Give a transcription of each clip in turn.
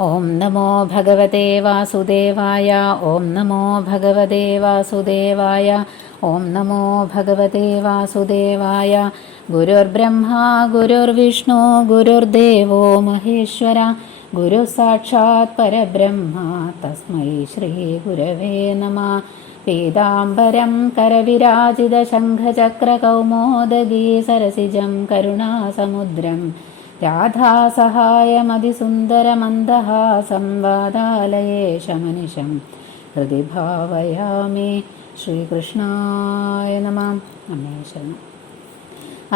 ॐ नमो भगवते वासुदेवाय। ॐ नमो भगवते वासुदेवाय। ॐ नमो भगवते वासुदेवाय। गुरुर्ब्रह्मा गुरुर्विष्णु गुरुर्देवो महेश्वर गुरुः साक्षात् परब्रह्म तस्मै श्रीगुरवे नमः। पीताम्बरं करविराजितशङ्खचक्रकौमोदगी सरसिजं करुणासमुद्रं राधासहायमधिसुन्दरमन्दहासं वादालयेशमनिशं हृदि भावयामि। श्रीकृष्णाय नमः। अमेशरणम्।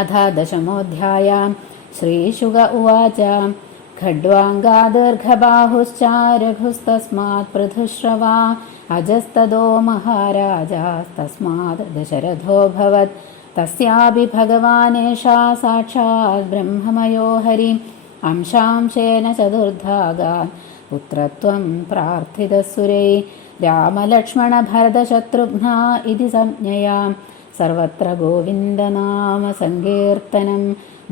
अथ दशमोऽध्यायः। श्रीशुक उवाच खड्वाङ्गादीर्घबाहुश्च रघुस्तस्मात् पृथुश्रवा अजस्तदो महाराजास्तस्मात् दशरथोऽभवत्। तस्यापि भगवानेषा साक्षात् ब्रह्ममयो हरि अंशांशेन चतुर्धागात् पुत्रत्वं प्रार्थितसुरैः रामलक्ष्मणभरतशत्रुघ्ना इति संज्ञया सर्वत्र गोविन्दनाम सङ्कीर्तनं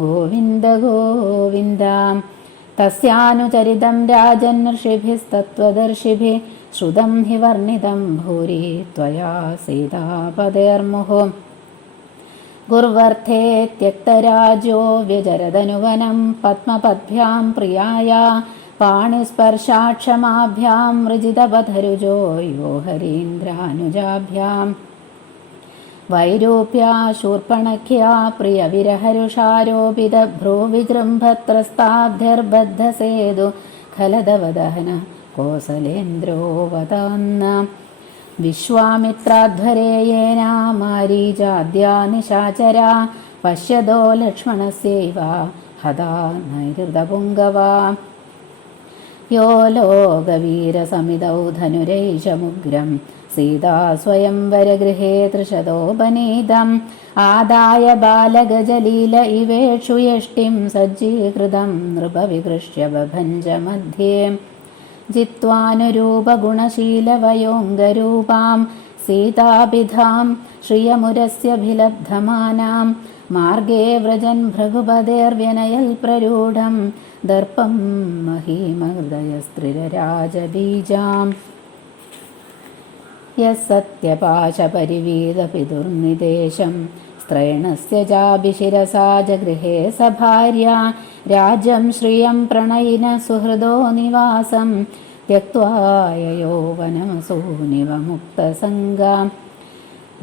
गोविन्द गोविन्द। तस्यानुचरितं राजन् ऋषिभिस्तत्त्वदर्शिभिः श्रुतं हि वर्णितं भूरि त्वया सीतापदेर्मुहुः। गुर्वर्थे त्यक्तराज्यो व्यजरदनुवनं पद्मपद्भ्यां प्रियाया पाणिस्पर्शाक्षमाभ्यां मृजितपथरुजो यो हरीन्द्रानुजाभ्याम् वैरूप्या शूर्पणख्या प्रियविरहरुषारोपितभ्रूविजृम्भत्रस्ताब्धिर्बद्धसेदु खलदवदहन कोसलेन्द्रो वदान्न। विश्वामित्राध्वरेयेन मारीचाद्या निशाचरा पश्यदो लक्ष्मणस्यैव हदा नैहृतपुङ्गवा। यो लोकवीरसमिदौ धनुरैशमुग्रं सीता स्वयंवरगृहे तृषतोपनीतम् आदाय बालगजलील इवेक्षु यष्टिं सज्जीकृतं नृपविकृष्य बभञ्ज मध्ये। जित्वानुरूपगुणशीलवयोऽङ्गरूपां सीताभिधां श्रियमुरस्यभिलब्धमानां मार्गे व्रजन् भृगुपदेर्व्यनयल्प्ररूढं दर्पं महीमहृदयस्त्रिरराजबीजाम्। यः सत्यपाशपरिवीतपितुर्निदेशं स्त्रैणस्य चाभिशिरसा जगृहे सभार्या राज्यं श्रियं प्रणयिन सुहृदो निवासं त्यक्त्वा ययौवनमसूनिव मुक्तसङ्गा।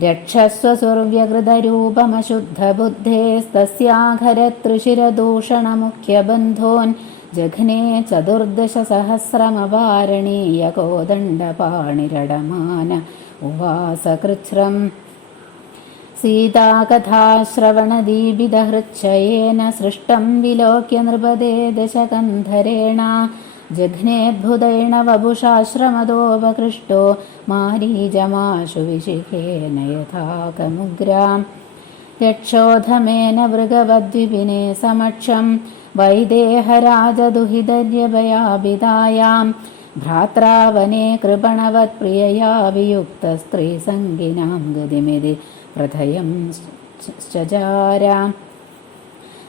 रक्षस्व सुर्व्यगृतरूपमशुद्धबुद्धेस्तस्याघरतृशिरदूषणमुख्यबन्धून् जघ्ने चतुर्दशसहस्रमवारणीयकोदण्डपाणिरडमान उवास कृच्छ्रम्। सीताकथाश्रवणदीपितहृच्छयेन सृष्टं विलोक्य नृपदे दशकन्धरेण जघ्नेऽद्भुतेन वपुषाश्रमदोपकृष्टो मारीचमाशु विशिखेन यथाकमुग्राम्। यक्षोधमेन मृगवद्विपिने समक्षं वैदेहराजदुहितर्यभयाभिधायां भ्रात्रा वने कृपणवत्प्रियया वियुक्तस्त्रीसङ्गिनां गतिमिति प्रथयं चचार।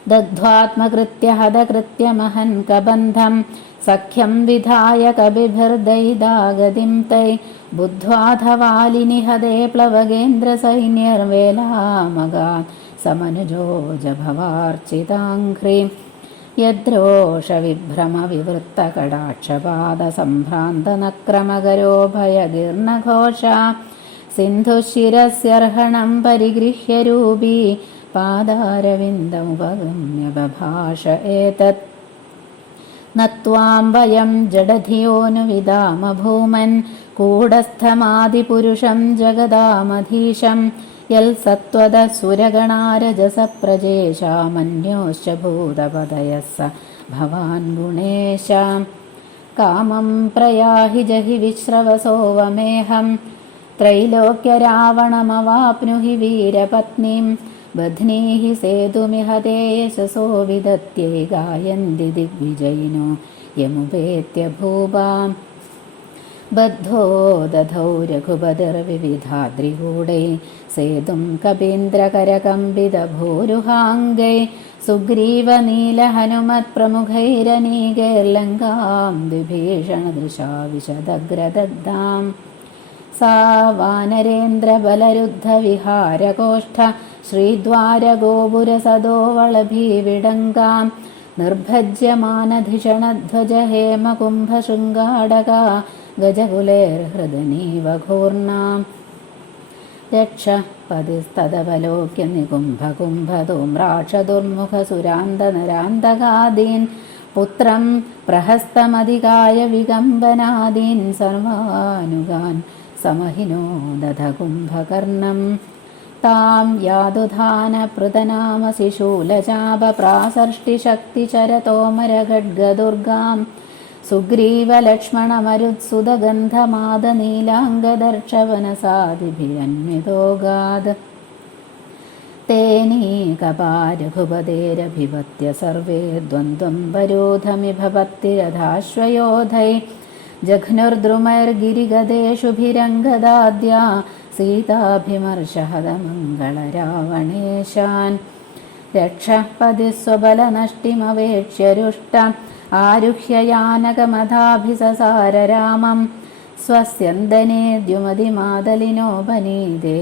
दग्ध्वात्मकृत्य हतकृत्य महन्कबन्धं सख्यं विधाय कविभिर्दयिता गतिं तै बुद्ध्वाधवालिनिहते प्लवगेन्द्रसैन्यर्वेलामगान् समनुजो जभवार्चिताङ्घ्रि। यद्रोषविभ्रमविवृत्तकटाक्षपादसम्भ्रान्तनक्रमकरो भयगीर्णघोषा सिन्धुशिरस्यर्हणं परिगृह्य रूपी पादारविन्दमुपगम्य बभाष एतत्। न त्वां वयं जडधियोऽनुविदाम भूमन् कूढस्थमादिपुरुषं जगदामधीशं यल्सत्त्वदः सुरगणारजसप्रजेशामन्योश्च भूतपदयः स भवान् गुणेश। कामं प्रयाहि जहि विश्रवसोऽवमेहं त्रैलोक्यरावणमवाप्नुहि वीरपत्नीं बध्नीः सेतुमिह ते यशसो विदत्यै गायन्ति दिग्विजयिनो यमुपेत्य भूपाम्। बद्धो दधौ रघुपतिर्विविधाद्रिगूढै सेतुं कपीन्द्रकरकम्बितभूरुहाङ्गै സുഗ്രീവനീലഹനുമത്പ്രമുഖൈരനീകൈർലങ്കാം വിഭീഷണദൃശാ വിശദഗ്രദഗ്ധാം സാ വാനരേന്ദ്രബലരുദ്ധവിഹാരകോഷ്ഠ ശ്രീദ്വാരഗോപുരസദോവളഭീവിഡങ്കാം നിർഭജ്യമാനധിഷണധ്വജ ഹേമകുംഭശൃംഗാടക ഗജകുലേർഹൃദനീവ ഘൂർണാം രക്ഷ പതിസ്തദവലോക്യ നികുംഭകുംഭധൂമ്രാക്ഷദുർമുഖസുരാന്തനരാന്തകാദീൻ പുത്രം പ്രഹസ്തമധികായ വികമ്പനാദീൻ സർവാനുഗാൻ സമഹിനോ ദധ കുംഭകർണം താം യാതുധാനപൃതനാമസി ശൂലചാപപ്രാസർഷ്ടിശക്തിചരതോമരഖഡ്ഗദുർഗാം സുഗ്രീവലക്ഷ്മണമരുത്സുതഗന്ധമാദനീലാംഗദർശവനസാദിഭിരന്വിതോഗാത് തേനീകപാരഘുപതേരഭിവത്യ സർവേ ദ്വന്ദ്വം വരോധമിഭവത്തിരഥാശ്വയോധൈ ജഘ്നുർദ്രുമൈർഗിരിഗദേഷുഭിരംഗദാദ്യ സീതാഭിമർശഹതമംഗളരാവണേശാൻ രക്ഷഃപതി സ്വബലനഷ്ടിമവേക്ഷ്യ രുഷ്ട ആരുഹ്യ യാനകമഥാഭിസസാര രാമം സ്വസ്യന്തനേ ദ്യുമതിമാതലിനോപനീതേ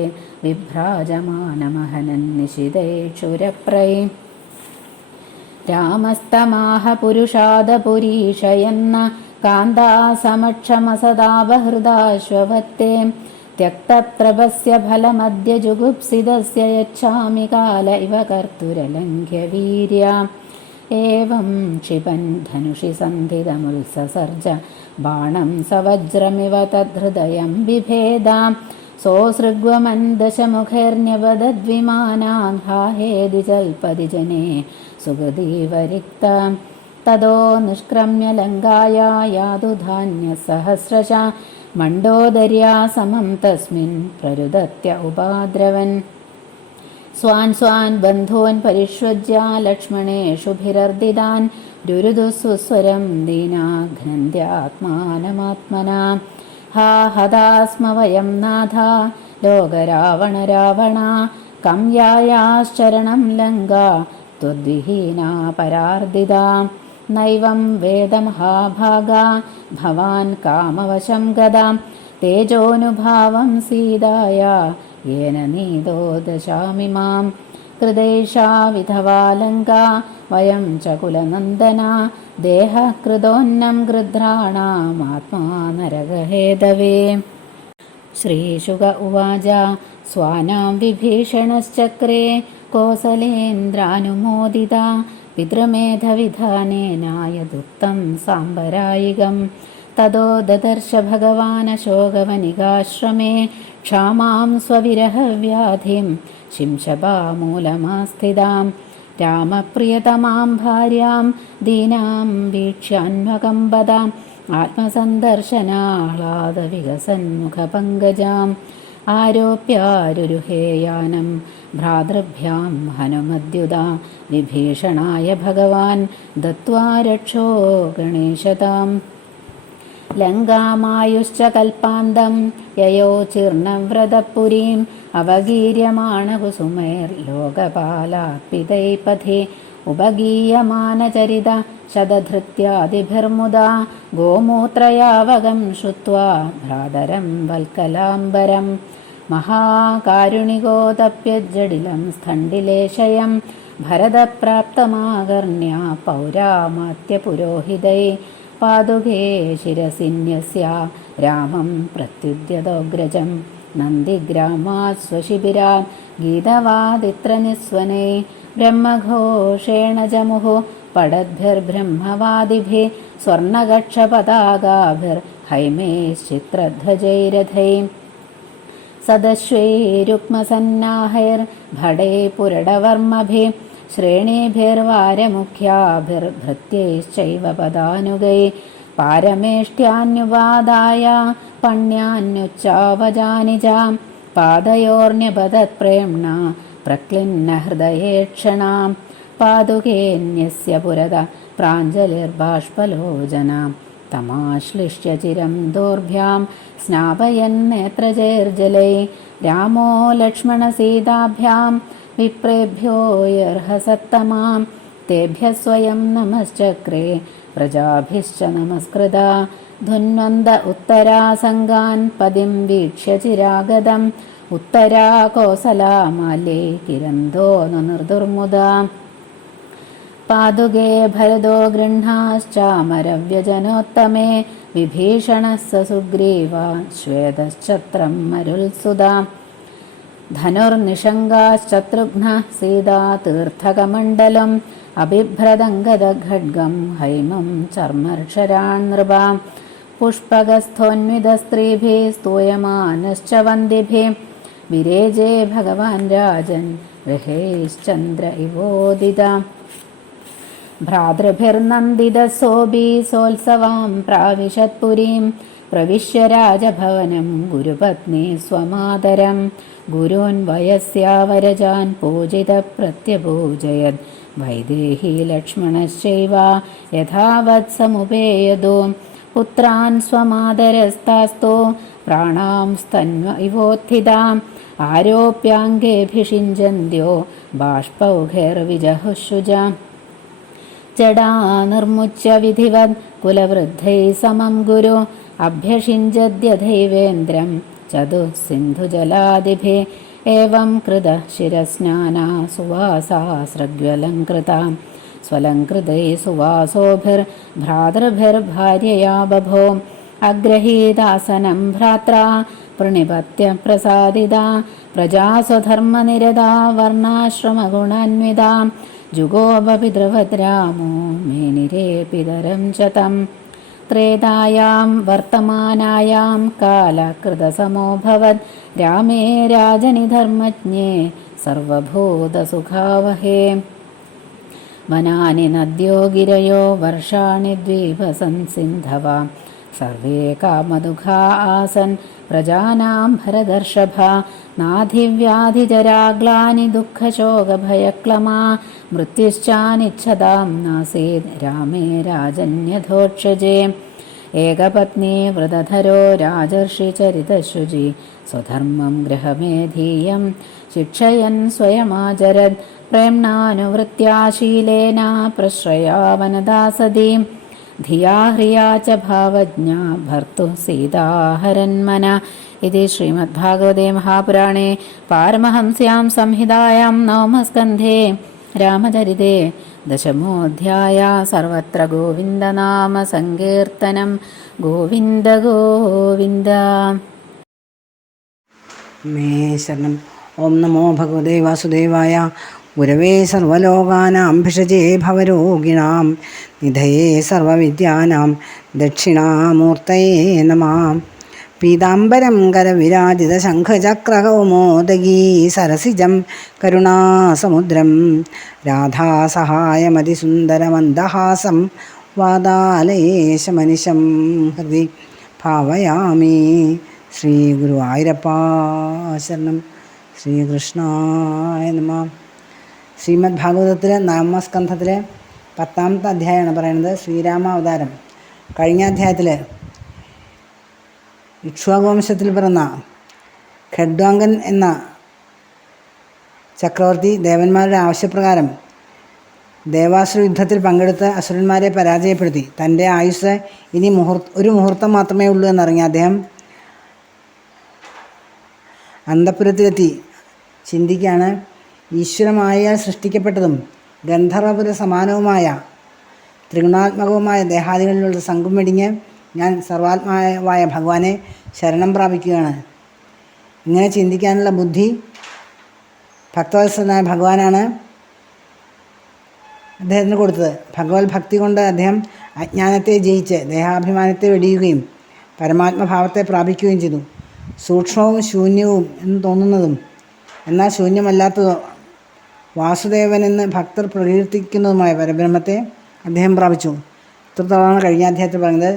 വിഭ്രാജമാനമഹനന്നിശിതേക്ഷുരപ്രൈ രാമസ്തമാഹ പുരുഷാദപുരീഷയെന്ന കാന്താസമക്ഷമസദാവഹൃദാശ്വവത്തേ त्यक्तप्रभस्य फलमद्य जुगुप्सितस्य यच्छामि काल इव कर्तुरलङ्घ्य वीर्या एवं क्षिपन् धनुषि सन्धितमुत्ससर्ज बाणं सवज्रमिव तद्हृदयं बिभेदां सोऽसृग्वमन् दशमुखैर्न्यवदद्विमानां हाहेदि जल्पदि जने सुगदीवरिक्तां तदो निष्क्रम्य लङ्काया यादुधान्यसहस्रशा मण्डोदर्या समं तस्मिन् प्ररुदत्य उपाद्रवन् स्वान् स्वान् बन्धून् परिष्वज्य लक्ष्मणेषुभिरर्दितान् रुरुदुःस्वरं दीनाघ्नन्द्यात्मानमात्मना हा हतास्म वयं नाथा लोकरावणरावणा कं यायाश्चरणं लङ्का त्वद्विहीना परार्दिता नैवं वेदमहाभागा भवान् कामवशं गदां तेजोनुभावं सीताया येन नीदो दशामि मां कृदेशा विधवा लङ्का वयं च कुलनन्दना देहः कृतोन्नं गृध्राणामात्मा नरकहेदवे श्रीशुक उवाच स्वानां विभीषणश्चक्रे कोसलेन्द्रानुमोदिता पितृमेधविधानेनायदुक्तं साम्बरायिकं ततो ददर्श भगवानशोकवनिकाश्रमे क्षामां स्वविरहव्याधिं शिंशपामूलमास्थितां रामप्रियतमां भार्यां दीनां वीक्ष्यान्वकम्बदाम् आत्मसन्दर्शनाह्लादविकसन्मुखपङ्कजाम् आरोप्यारुरुहेयानं भ्रातृभ्यां हनुमद्युदा विभीषणाय भगवान् दत्त्वा रक्षो गणेशताम् लङ्कामायुश्च कल्पान्तं ययो चीर्णव्रतपुरीम् अवगीर्यमाणकुसुमैर्लोकपालार्पितैपथि उपगीयमानचरित शतधृत्यादिभिर्मुदा गोमूत्रयावगं श्रुत्वा भ्रातरं वल्कलाम्बरं महाकारुणिकोतप्यज्जडिलं स्थण्डिलेशयं भरतप्राप्तमाकर्ण्या पौरामात्यपुरोहितै पादुके शिरसिन्यस्य रामं प्रत्युद्यतोऽग्रजं नन्दिग्रामात् स्वशिबिरात् गीतवादित्रनिस्वनै ब्रह्मघोषेण जमुः पडद्भिर्ब्रह्मवादिभिः स्वर्णगक्षपताकाभिर्हैमैश्चित्रध्वजैरथै सदश्वैरुक्मसन्नाहैर्भटै पुरडवर्मभिः श्रेणीभिर्वारमुख्याभिर्भृत्यैश्चैव पदानुगै पारमेष्ट्यान्युवादाय पण्यान्युच्चावजानिजां पादयोर्न्यपतत्प्रेम्णा प्रक्लिन्नहृदयेक्षणां पादुकेऽन्यस्य पुरत प्राञ्जलिर्बाष्पलोचनां तमाश्लिष्य चिरं दोर्भ्यां स्नापयन्नेत्रजैर्जलै रामो लक्ष्मणसीताभ्यां വിപ്രേഭ്യോ യർഹസത്തമാം തേഭ്യഃ സ്വയം നമശ്ചക്രേ പ്രജാഭിശ്ച നമസ്കൃത ധുന്വന്ത ഉത്തരാസംഗാൻ പതിം വീക്ഷ്യ ചിരാഗതം ഉത്തരാ കോസലാമാല്യേ കിരന്തോ നിർദുർമുദാ പാദുകേ ഭരതോ ഗൃഹാശ്ചാമരവ്യജനോത്തമേ വിഭീഷണഃ സ സുഗ്രീവ ശ്വേതശ്ചത്രം മരുത്സുതാ ധനുർനിഷങ്കാശ്ചത്രുഘ്നഃ സീതാ തീർത്ഥകമണ്ഡലം അബിഭ്രദംഗദഖഡ്ഗം ഹൈമം ചർമ്മർക്ഷരാൻ നൃപാ പുഷ്പകസ്ഥോന്വിതസ്ത്രീഭിः സ്തൂയമാനശ്ച വന്ദിഭിः വിരേജേ ഭഗവാൻ രാജൻ ഗൃഹേശ്ചന്ദ്ര ഇവോദിതാ ഭ്രാതൃഭിർനന്ദിതസോऽപി സോത്സവാം പ്രാവിശത്പുരീം പ്രവിശ്യ രാജഭവനം ഗുരുപത്നി സ്വമാതരം ഗുരൂൻ വയസ്യാവരജാൻ പൂജിതപ്രത്യപൂജയത് വൈദേഹി ലക്ഷ്മണശ്ചൈവ യഥാവത് സമുപേയതോ പുത്രാൻ സ്വമാതരസ്താസ്തോ പ്രാണാം സ്തന്വ ഇവോത്ഥിതാം ആരോപ്യാംഗേഭിഷിഞ്ചന്ത്യോ ബാഷ്പൗഘൈർവിജഹുഷുജാം ജടാ നിർമുച്യ വിധിവത് കുലവൃദ്ധൈ സമം ഗുരു അഭ്യഷിഞ്ചദ്യഥൈവേന്ദ്രം ചതുഃസിന്ധുജലാദിഭിः ഏവം കൃത ശിരസ്നാനാ സുവാസാ സൃഗ്വലംകൃതാ സ്വലംകൃതൈ സുവാസോഭിർഭ്രാതൃഭിർഭാര്യയാ ബഭോ അഗ്രഹീതാസനം ഭ്രാത്രാ പ്രണിപത്യ പ്രസാദിതാ പ്രജാസ്വധർമ്മനിരതാ വർണ്ണാശ്രമഗുണാന്വിതാ ജുഗോപപിതൃവദ്രാമോ മേനിരേ പിതരം ച തം ത്രേതായാം വർത്തമാനായാം കാലകൃതസമോഭവത് രാമേ രാജനിധർമ്മജ്ഞേ സർവഭൂതസുഖാവഹേ വനാനി നദ്യോ ഗിരയോ വർഷാണി ദ്വീപസംസിന്ധവ സർവേ കാമദുഃഖാ ആസൻ പ്രജാനാം ഭരതർഷഭ നാധിവ്യാധിജരാഗ്ലാനി ദുഃഖശോകഭയക്ലമാ മൃത്യുശ്ചാനിച്ഛതാം നാസീദ് രാമേ രാജന്യധോക്ഷജേ ഏകപത്നീ വ്രതധരോ രാജർഷിചരിതശുചി സ്വധർമ്മം ഗൃഹമേധീയം ശിക്ഷയൻ സ്വയമാചരത് പ്രേംണാനുവൃത്യാശീലേന പ്രശ്രയാവനദാസതീം ധിയാ ഹ്രിയാ ച ഭാവജ്ഞാ ഭർത്തുഃ സീതാഹരന്മന ഇതി ശ്രീമദ്ഭാഗവതേ മഹാപുരാണേ പാരമഹംസ്യാം സംഹിതായാം നവമസ്കന്ധേ രാമചരിതേ ദശമോऽധ്യായ സർവത്ര ഗോവിന്ദനാമ സങ്കീർത്തനം ഗോവിന്ദ ഗോവിന്ദ. മേ ശരണം. ഓം നമോ ഭഗവതേ വാസുദേവായ. ഗുരവേ സർവലോകാനാം ഭിഷജേ ഭവരോഗിണാം നിധയേ സർവവിദ്യാനാം ദക്ഷിണാമൂർത്തയേ നമഃ. പീതാംബരം കരവിരാജിതശംഖചക്രകൗമോദഗീ സരസിജം കരുണാസമുദ്രം രാധാസഹായമതിസുന്ദരമന്ദഹാസം വാതാലയേശമനിശം ഹൃദി ഭാവയാമി. ശ്രീ ഗുരുവായൂരപ്പാ ശരണം. ശ്രീകൃഷ്ണായ നമഃ. ശ്രീമദ് ഭാഗവതത്തിൽ നാമസ്കന്ധത്തിൽ 10ാമത്തെ അധ്യായമാണ് പറയുന്നത്. ശ്രീരാമാവതാരം. കഴിഞ്ഞ അധ്യായത്തിൽ ഇക്ഷ്വാകുവംശത്തിൽ പിറന്ന ഖഡ്വാങ്കൻ എന്ന ചക്രവർത്തി ദേവന്മാരുടെ ആവശ്യപ്രകാരം ദേവാസുര യുദ്ധത്തിൽ പങ്കെടുത്ത് അസുരന്മാരെ പരാജയപ്പെടുത്തി. തൻ്റെ ആയുസ് ഇനി ഒരു മുഹൂർത്തം മാത്രമേ ഉള്ളൂ എന്നറിഞ്ഞ അദ്ദേഹം അന്തഃപുരത്തിലെത്തി ചിന്തിക്കുകയാണ്. ഈശ്വരമായ സൃഷ്ടിക്കപ്പെട്ടതും ഗന്ധർവപുര സമാനവുമായ ത്രിഗുണാത്മകവുമായ ദേഹാദികളിലുള്ള സംഘം വെടിഞ്ഞ് ഞാൻ സർവാത്മാവായ ഭഗവാനെ ശരണം പ്രാപിക്കുകയാണ്. ഇങ്ങനെ ചിന്തിക്കാനുള്ള ബുദ്ധി ഭക്തവത്സനായ ഭഗവാനാണ് അദ്ദേഹത്തിന് കൊടുത്തത്. ഭഗവത് ഭക്തി കൊണ്ട് അദ്ദേഹം അജ്ഞാനത്തെ ജയിച്ച് ദേഹാഭിമാനത്തെ വെടിയുകയും പരമാത്മഭാവത്തെ പ്രാപിക്കുകയും ചെയ്തു. സൂക്ഷ്മവും ശൂന്യവും എന്ന് തോന്നുന്നതും എന്നാൽ ശൂന്യമല്ലാത്തതും വാസുദേവനെന്ന് ഭക്തർ പ്രകീർത്തിക്കുന്നതുമായ പരബ്രഹ്മത്തെ അദ്ദേഹം പ്രാപിച്ചു. ഇത്രത്തോളമാണ് കഴിഞ്ഞ അധ്യായത്തിൽ പറയുന്നത്.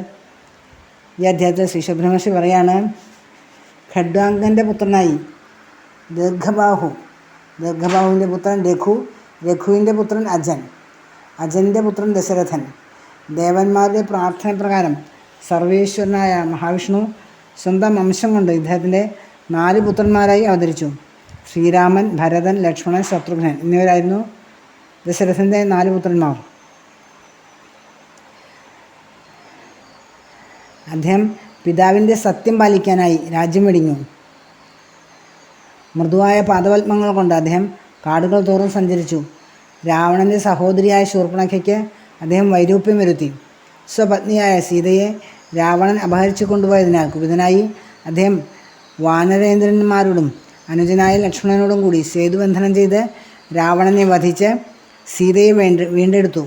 ഈ അധ്യായത്തിൽ ശ്രീ സുബ്രഹ്മണ്യ പറയാണ്, ഖഡ്വാങ്കൻ്റെ പുത്രനായി ദീർഘബാഹുവിൻ്റെ പുത്രൻ രഘു, രഘുവിൻ്റെ പുത്രൻ അജൻ, അജൻ്റെ പുത്രൻ ദശരഥൻ. ദേവന്മാരുടെ പ്രാർത്ഥന പ്രകാരം സർവേശ്വരനായ മഹാവിഷ്ണു സ്വന്തം അംശം കൊണ്ട് ഇദ്ദേഹത്തിൻ്റെ 4 പുത്രന്മാരായി അവതരിച്ചു. ശ്രീരാമൻ, ഭരതൻ, ലക്ഷ്മണൻ, ശത്രുഘ്നൻ എന്നിവരായിരുന്നു ദശരഥൻ്റെ 4 പുത്രന്മാർ. അദ്ദേഹം പിതാവിൻ്റെ സത്യം പാലിക്കാനായി രാജ്യം വെടിഞ്ഞു. മൃദുവായ പാദപത്മങ്ങൾ കൊണ്ട് അദ്ദേഹം കാടുകൾ തോറും സഞ്ചരിച്ചു. രാവണൻ്റെ സഹോദരിയായ ശൂർപ്പണഖയ്ക്ക് അദ്ദേഹം വൈരൂപ്യം വരുത്തി. സ്വപത്നിയായ സീതയെ രാവണൻ അപഹരിച്ചു കൊണ്ടുപോയതിനാൽ കുപിതനായി അദ്ദേഹം വാനരേന്ദ്രന്മാരോടും അനുജനായ ലക്ഷ്മണനോടും കൂടി സേതുബന്ധനം ചെയ്ത് രാവണനെ വധിച്ച് സീതയെ വീണ്ടെടുത്തു.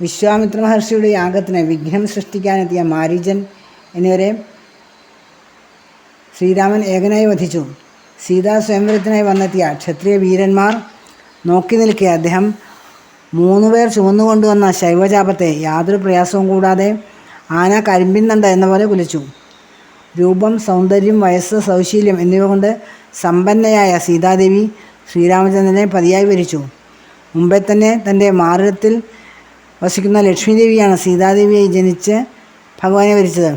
വിശ്വാമിത്ര മഹർഷിയുടെ യാഗത്തിന് വിഘ്നം സൃഷ്ടിക്കാനെത്തിയ മാരീചൻ എന്നിവരെ ശ്രീരാമൻ ഏകനായി വധിച്ചു. സീതാ സ്വയംവരത്തിനായി വന്നെത്തിയ ക്ഷത്രിയ വീരന്മാർ നോക്കി നിൽക്കെ അദ്ദേഹം 3 പേർ ചുമന്നുകൊണ്ടുവന്ന ശൈവചാപത്തെ യാതൊരു പ്രയാസവും കൂടാതെ ആന കരിമ്പിൻ എന്ന പോലെ കുലിച്ചു. രൂപം, സൗന്ദര്യം, വയസ്സ്, സൗശീല്യം എന്നിവ കൊണ്ട് സമ്പന്നയായ സീതാദേവി ശ്രീരാമചന്ദ്രനെ പതിയായി വരിച്ചു. മുമ്പേ തന്നെ തൻ്റെ മാറിടത്തിൽ വസിക്കുന്ന ലക്ഷ്മീദേവിയാണ് സീതാദേവിയായി ജനിച്ച് ഭഗവാനെ വരിച്ചത്.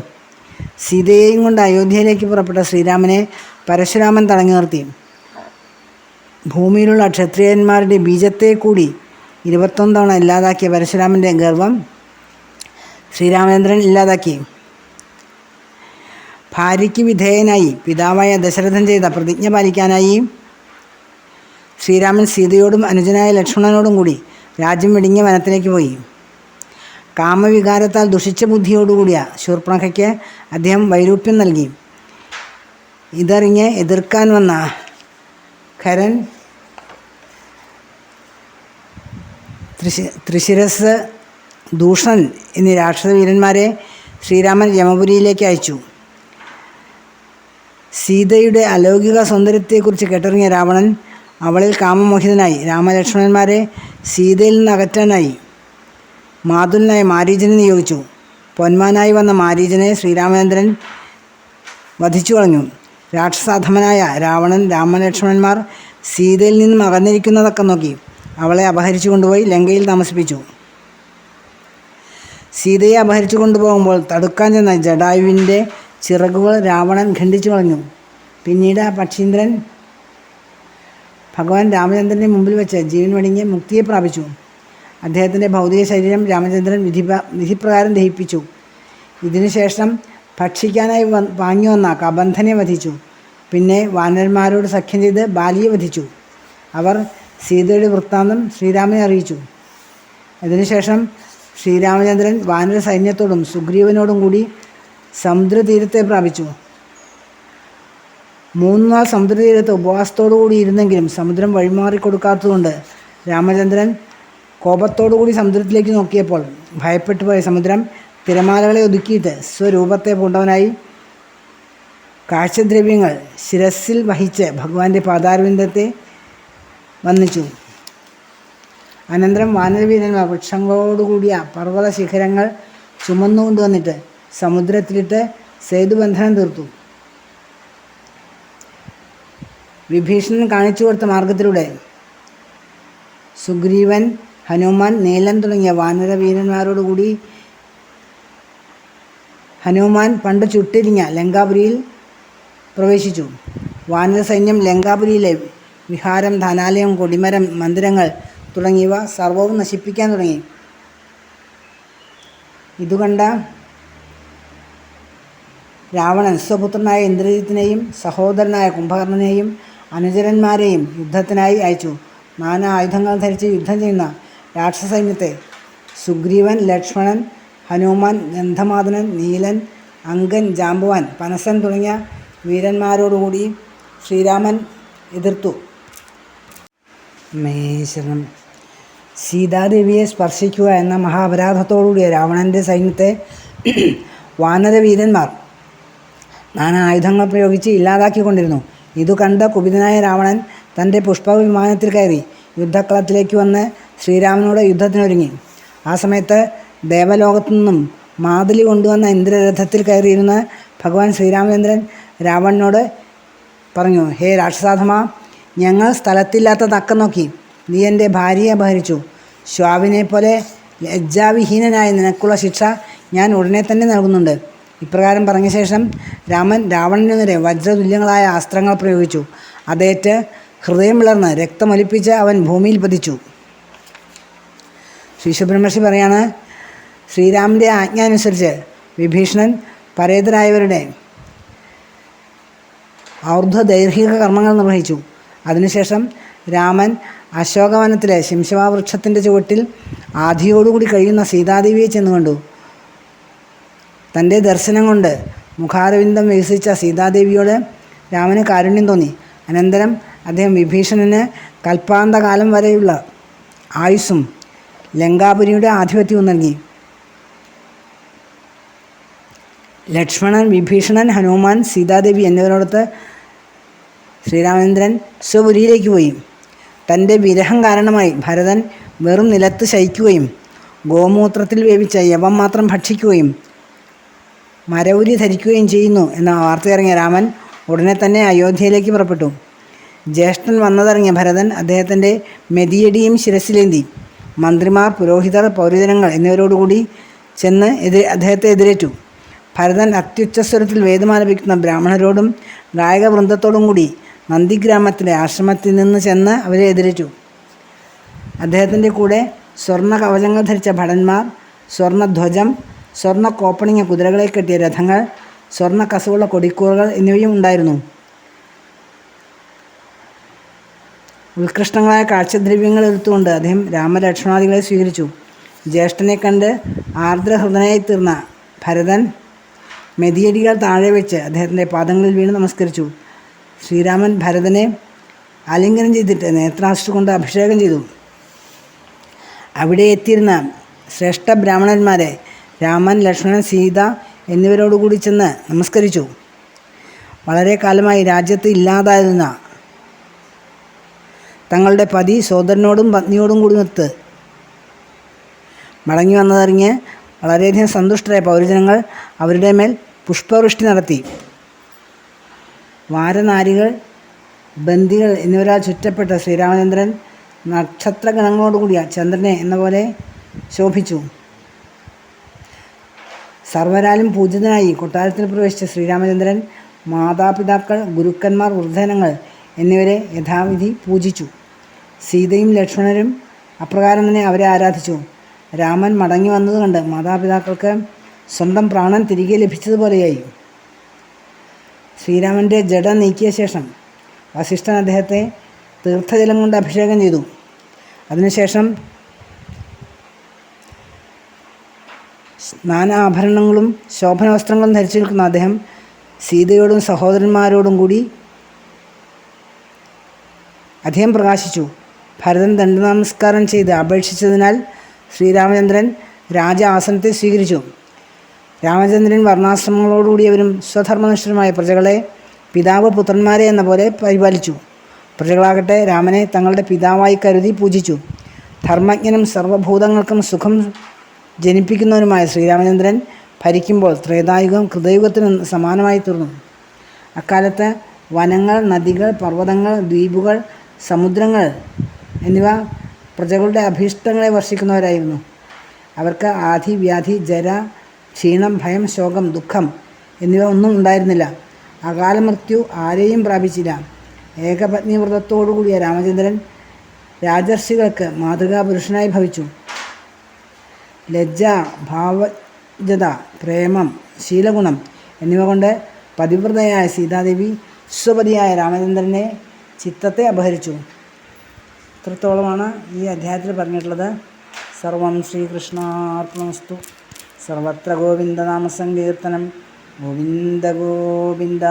സീതയെയും കൊണ്ട് അയോധ്യയിലേക്ക് പുറപ്പെട്ട ശ്രീരാമനെ പരശുരാമൻ തടഞ്ഞു നിർത്തി. ഭൂമിയിലുള്ള ക്ഷത്രിയന്മാരുടെ ബീജത്തെ കൂടി 21 തവണ ഇല്ലാതാക്കിയ പരശുരാമൻ്റെ ഗർവം ശ്രീരാമചന്ദ്രൻ ഇല്ലാതാക്കി. ഭാര്യയ്ക്ക് വിധേയനായി പിതാവായ ദശരഥൻ ചെയ്ത പ്രതിജ്ഞ പാലിക്കാനായി ശ്രീരാമൻ സീതയോടും അനുജനായ ലക്ഷ്മണനോടും കൂടി രാജ്യം വെടിഞ്ഞ വനത്തിലേക്ക് പോയി. കാമവികാരത്താൽ ദുഷിച്ച ബുദ്ധിയോടുകൂടിയ ശൂർപ്പണഖയ്ക്ക് അദ്ദേഹം വൈരൂപ്യം നൽകി. ഇതറിഞ്ഞ് എതിർക്കാൻ വന്ന ഖരൻ, ത്രിശിരസ്, ദൂഷൺ എന്നീ രാക്ഷസവീരന്മാരെ ശ്രീരാമൻ യമപുരിയിലേക്ക് അയച്ചു. സീതയുടെ അലൗകിക സൗന്ദര്യത്തെക്കുറിച്ച് കേട്ടറിഞ്ഞ രാവണൻ അവളിൽ കാമമോഹിതനായി. രാമലക്ഷ്മണന്മാരെ സീതയിൽ നിന്ന് അകറ്റാനായി മാതുലനായ മാരീചനെ നിയോഗിച്ചു. പൊന്മാനായി വന്ന മാരീചനെ ശ്രീരാമചന്ദ്രൻ വധിച്ചു കളഞ്ഞു. രാക്ഷസാധമനായ രാവണൻ രാമലക്ഷ്മണന്മാർ സീതയിൽ നിന്നും അകന്നിരിക്കുന്നതൊക്കെ നോക്കി അവളെ അപഹരിച്ചു കൊണ്ടുപോയി ലങ്കയിൽ താമസിപ്പിച്ചു. സീതയെ അപഹരിച്ചു കൊണ്ടുപോകുമ്പോൾ തടുക്കാൻ ചെന്ന ജടായുവിൻ്റെ ചിറകുകൾ രാവണൻ ഖണ്ഡിച്ചു കളഞ്ഞു. പിന്നീട് ആ പക്ഷീന്ദ്രൻ ഭഗവാൻ രാമചന്ദ്രൻ്റെ മുമ്പിൽ വെച്ച് ജീവൻ വെടിഞ്ഞ് മുക്തിയെ പ്രാപിച്ചു. അദ്ദേഹത്തിൻ്റെ ഭൗതിക ശരീരം രാമചന്ദ്രൻ വിധിപ്രകാരം ദഹിപ്പിച്ചു. ഇതിനുശേഷം ഭക്ഷിക്കാനായി വാങ്ങി വന്ന കബന്ധനെ വധിച്ചു. പിന്നെ വാനരന്മാരോട് സഖ്യം ചെയ്ത് ബാലിയെ വധിച്ചു. അവർ സീതയുടെ വൃത്താന്തം ശ്രീരാമനെ അറിയിച്ചു. ഇതിനുശേഷം ശ്രീരാമചന്ദ്രൻ വാനര സൈന്യത്തോടും സുഗ്രീവനോടും കൂടി സമുദ്രതീരത്തെ പ്രാപിച്ചു. 3 നാൾ സമുദ്രതീരത്ത് ഉപവാസത്തോടു കൂടി ഇരുന്നെങ്കിലും സമുദ്രം വഴിമാറിക്കൊടുക്കാത്തതുകൊണ്ട് രാമചന്ദ്രൻ കോപത്തോടുകൂടി സമുദ്രത്തിലേക്ക് നോക്കിയപ്പോൾ ഭയപ്പെട്ടു പോയ സമുദ്രം തിരമാലകളെ ഒതുക്കിയിട്ട് സ്വരൂപത്തെ പൂണ്ടവനായി കാഴ്ചദ്രവ്യങ്ങൾ ശിരസ്സിൽ വഹിച്ച് ഭഗവാന്റെ പാതാരവിന്ദത്തെ വന്ദിച്ചു. അനന്തരം വാനരവീരന്മാർ വൃക്ഷങ്ങളോടുകൂടിയ പർവ്വത ശിഖരങ്ങൾ ചുമന്നുകൊണ്ടുവന്നിട്ട് സമുദ്രത്തിലിട്ട് സേതുബന്ധനം തീർത്തു. വിഭീഷണൻ കാണിച്ചു കൊടുത്ത മാർഗത്തിലൂടെ സുഗ്രീവൻ, ഹനുമാൻ, നീലൻ തുടങ്ങിയ വാനരവീരന്മാരോടുകൂടി ഹനുമാൻ പണ്ട് ചുട്ടിരിഞ്ഞ ലങ്കാപുരിയിൽ പ്രവേശിച്ചു. വാനര സൈന്യം ലങ്കാപുരിയിലെ വിഹാരം, ധനാലയം, കൊടിമരം, മന്ദിരങ്ങൾ തുടങ്ങിയവ സർവവും നശിപ്പിക്കാൻ തുടങ്ങി. ഇതുകണ്ട രാവണൻ സ്വപുത്രനായ ഇന്ദ്രജിത്തിനെയും സഹോദരനായ കുംഭകർണനെയും അനുചരന്മാരെയും യുദ്ധത്തിനായി അയച്ചു. നാനാ ആയുധങ്ങൾ ധരിച്ച് യുദ്ധം ചെയ്യുന്ന രാക്ഷസൈന്യത്തെ സുഗ്രീവൻ, ലക്ഷ്മണൻ, ഹനുമാൻ, ഗന്ധമാദനൻ, നീലൻ, അങ്കൻ, ജാമ്പവാൻ, പനസൻ തുടങ്ങിയ വീരന്മാരോടുകൂടി ശ്രീരാമൻ എതിർത്തു. മേശനം സീതാദേവിയെ സ്പർശിക്കുക എന്ന മഹാപരാധത്തോടുകൂടിയ രാവണൻ്റെ സൈന്യത്തെ വാനരവീരന്മാർ നാനാ ആയുധങ്ങൾ പ്രയോഗിച്ച് ഇല്ലാതാക്കിക്കൊണ്ടിരുന്നു. ഇതു കണ്ട കുപിതനായ രാവണൻ തൻ്റെ പുഷ്പവിമാനത്തിൽ കയറി യുദ്ധക്കളത്തിലേക്ക് വന്ന് ശ്രീരാമനോട് യുദ്ധത്തിനൊരുങ്ങി. ആ സമയത്ത് ദേവലോകത്തു നിന്നും മാതുലി കൊണ്ടുവന്ന ഇന്ദ്രരഥത്തിൽ കയറിയിരുന്ന ഭഗവാൻ ശ്രീരാമചന്ദ്രൻ രാവണനോട് പറഞ്ഞു, ഹേ രാക്ഷസാധമ, ഞങ്ങൾ സ്ഥലത്തില്ലാത്ത തക്കം നോക്കി നീ എൻ്റെ ഭാര്യയെ അപഹരിച്ചു. ശ്വാവിനെ പോലെ ലജ്ജാവിഹീനനായ നിനക്കുള്ള ശിക്ഷ ഞാൻ ഉടനെ തന്നെ നൽകുന്നുണ്ട്. ഇപ്രകാരം പറഞ്ഞ ശേഷം രാമൻ രാവണനു നേരെ വജ്രതുല്യങ്ങളായ അസ്ത്രങ്ങൾ പ്രയോഗിച്ചു. അതേറ്റ് ഹൃദയം വിളർന്ന് രക്തമൊലിപ്പിച്ച് അവൻ ഭൂമിയിൽ പതിച്ചു. ശ്രീ സുബ്രഹ്മണ്യ പറയാണ്, ശ്രീരാമൻ്റെ ആജ്ഞ അനുസരിച്ച് വിഭീഷണൻ പരേതരായവരുടെ ഔർധ്വദൈർഘിക കർമ്മങ്ങൾ നിർവഹിച്ചു. അതിനുശേഷം രാമൻ അശോകവനത്തിലെ ശിംശവാവൃക്ഷത്തിൻ്റെ ചുവട്ടിൽ ആധിയോടുകൂടി കഴിയുന്ന സീതാദേവിയെ ചെന്നുകണ്ടു. തൻ്റെ ദർശനം കൊണ്ട് മുഖാരവിന്ദം വികസിച്ച സീതാദേവിയോട് രാമന് കാരുണ്യം തോന്നി. അനന്തരം അദ്ദേഹം വിഭീഷണന് കൽപ്പാന്തകാലം വരെയുള്ള ആയുസ്സും ലങ്കാപുരിയുടെ ആധിപത്യവും നൽകി. ലക്ഷ്മണൻ, വിഭീഷണൻ, ഹനുമാൻ, സീതാദേവി എന്നിവരോടൊത്ത് ശ്രീരാമചന്ദ്രൻ സ്വപുരിയിലേക്ക് പോയി. തൻ്റെ വിരഹം കാരണമായി ഭരതൻ വെറും നിലത്ത് ശയിക്കുകയും ഗോമൂത്രത്തിൽ വേവിച്ച യവം മാത്രം ഭക്ഷിക്കുകയും മരവുരി ധരിക്കുകയും ചെയ്യുന്നു എന്ന വാർത്തയിറങ്ങിയ രാമൻ ഉടനെ തന്നെ അയോധ്യയിലേക്ക് പുറപ്പെട്ടു. ജ്യേഷ്ഠൻ വന്നതിറങ്ങിയ ഭരതൻ അദ്ദേഹത്തിൻ്റെ മെതിയടിയും ശിരസിലേന്തി. മന്ത്രിമാർ, പുരോഹിതർ, പൗരജനങ്ങൾ എന്നിവരോടുകൂടി ചെന്ന് അദ്ദേഹത്തെ എതിരേറ്റു. ഭരതൻ അത്യുച്ചസ്വരത്തിൽ വേദമാലപിക്കുന്ന ബ്രാഹ്മണരോടും ഗായകവൃന്ദത്തോടും കൂടി നന്ദിഗ്രാമത്തിലെ ആശ്രമത്തിൽ നിന്ന് ചെന്ന് അവരെ എതിരേറ്റു. അദ്ദേഹത്തിൻ്റെ കൂടെ സ്വർണ്ണ കവചങ്ങൾ ധരിച്ച ഭടന്മാർ, സ്വർണ്ണധ്വജം, സ്വർണ്ണ കോപ്പണിങ്ങ കുതിരകളെ കെട്ടിയ രഥങ്ങൾ, സ്വർണ്ണ കസവുള്ള കൊടിക്കൂറുകൾ എന്നിവയും ഉണ്ടായിരുന്നു. ഉത്കൃഷ്ടങ്ങളായ കാഴ്ചദ്രവ്യങ്ങൾ എടുത്തുകൊണ്ട് അദ്ദേഹം രാമലക്ഷ്മണാദികളെ സ്വീകരിച്ചു. ജ്യേഷ്ഠനെ കണ്ട് ആർദ്രഹൃദയനായി തീർന്ന ഭരതൻ മെതിയടികൾ താഴെ വെച്ച് അദ്ദേഹത്തിൻ്റെ പാദങ്ങളിൽ വീണ് നമസ്കരിച്ചു. ശ്രീരാമൻ ഭരതനെ ആലിംഗനം ചെയ്തിട്ട് നേത്രാശ്രു കൊണ്ട് അഭിഷേകം ചെയ്തു. അവിടെ എത്തിയിരുന്ന ശ്രേഷ്ഠ ബ്രാഹ്മണന്മാരെ രാമൻ, ലക്ഷ്മണൻ, സീത എന്നിവരോടുകൂടി ചെന്ന് നമസ്കരിച്ചു. വളരെ കാലമായി രാജ്യത്ത് ഇല്ലാതായിരുന്ന തങ്ങളുടെ പതി സോദരനോടും പത്നിയോടും കൂടി ഒത്ത് മടങ്ങി വന്നതറിഞ്ഞ് വളരെയധികം സന്തുഷ്ടരായ പൗരജനങ്ങൾ അവരുടെ മേൽ പുഷ്പവൃഷ്ടി നടത്തി. വാരനാരികൾ, ബന്ദികൾ എന്നിവരാൽ ചുറ്റപ്പെട്ട ശ്രീരാമചന്ദ്രൻ നക്ഷത്രഗണങ്ങളോടുകൂടിയ ചന്ദ്രനെ എന്ന പോലെ ശോഭിച്ചു. സർവരാലും പൂജിതനായി കൊട്ടാരത്തിൽ പ്രവേശിച്ച ശ്രീരാമചന്ദ്രൻ മാതാപിതാക്കൾ, ഗുരുക്കന്മാർ, വൃദ്ധജനങ്ങൾ എന്നിവരെ യഥാവിധി പൂജിച്ചു. സീതയും ലക്ഷ്മണരും അപ്രകാരം തന്നെ അവരെ ആരാധിച്ചു. രാമൻ മടങ്ങി വന്നതുകൊണ്ട് മാതാപിതാക്കൾക്ക് സ്വന്തം പ്രാണൻ തിരികെ ലഭിച്ചതുപോലെയായി. ശ്രീരാമൻ്റെ ജട നീക്കിയ ശേഷം വസിഷ്ഠൻ അദ്ദേഹത്തെ തീർത്ഥജലം കൊണ്ട് അഭിഷേകം ചെയ്തു. അതിനുശേഷം നാനാഭരണങ്ങളും ശോഭനവസ്ത്രങ്ങളും ധരിച്ചു നിൽക്കുന്ന അദ്ദേഹം സീതയോടും സഹോദരന്മാരോടും കൂടി അധികം പ്രകാശിച്ചു. ഭരതൻ ദണ്ഡനമസ്കാരം ചെയ്ത് അപേക്ഷിച്ചതിനാൽ ശ്രീരാമചന്ദ്രൻ രാജ ആസനത്തെ സ്വീകരിച്ചു. രാമചന്ദ്രൻ വർണ്ണാശ്രമങ്ങളോടുകൂടിയവരും സ്വധർമ്മനിഷ്ഠരുമായ പ്രജകളെ പിതാവ് പുത്രന്മാരെ എന്ന പോലെ പരിപാലിച്ചു. പ്രജകളാകട്ടെ രാമനെ തങ്ങളുടെ പിതാവായി കരുതി പൂജിച്ചു. ധർമ്മജ്ഞനും സർവ്വഭൂതങ്ങൾക്കും സുഖം ജനിപ്പിക്കുന്നവനുമായ ശ്രീരാമചന്ദ്രൻ ഭരിക്കുമ്പോൾ ത്രേതായുഗം കൃതയുഗത്തിന് സമാനമായി തീർന്നു. അക്കാലത്ത് വനങ്ങൾ, നദികൾ, പർവ്വതങ്ങൾ, ദ്വീപുകൾ, സമുദ്രങ്ങൾ എന്നിവ പ്രജകളുടെ അഭീഷ്ടങ്ങളെ വർഷിക്കുന്നവരായിരുന്നു. അവർക്ക് ആധി, വ്യാധി, ജര, ക്ഷീണം, ഭയം, ശോകം, ദുഃഖം എന്നിവ ഒന്നും ഉണ്ടായിരുന്നില്ല. അകാല മൃത്യു ആരെയും പ്രാപിച്ചില്ല. ഏകപത്നി വ്രതത്തോടുകൂടിയ രാമചന്ദ്രൻ രാജർഷികൾക്ക് മാതൃകാ പുരുഷനായി ഭവിച്ചു. ലജ്ജ, ഭാവജത, പ്രേമം, ശീലഗുണം എന്നിവ കൊണ്ട് പതിവ്രതയായ സീതാദേവി സ്വപതിയായ രാമചന്ദ്രനെ ചിത്തത്തെ അപഹരിച്ചു. ഇത്രത്തോളമാണ് ഈ അധ്യായത്തിൽ പറഞ്ഞിട്ടുള്ളത്. സർവം ശ്രീകൃഷ്ണാർപ്പണമസ്തു. സർവത്ര ഗോവിന്ദനാമസങ്കീർത്തനം. ഗോവിന്ദ ഗോവിന്ദ.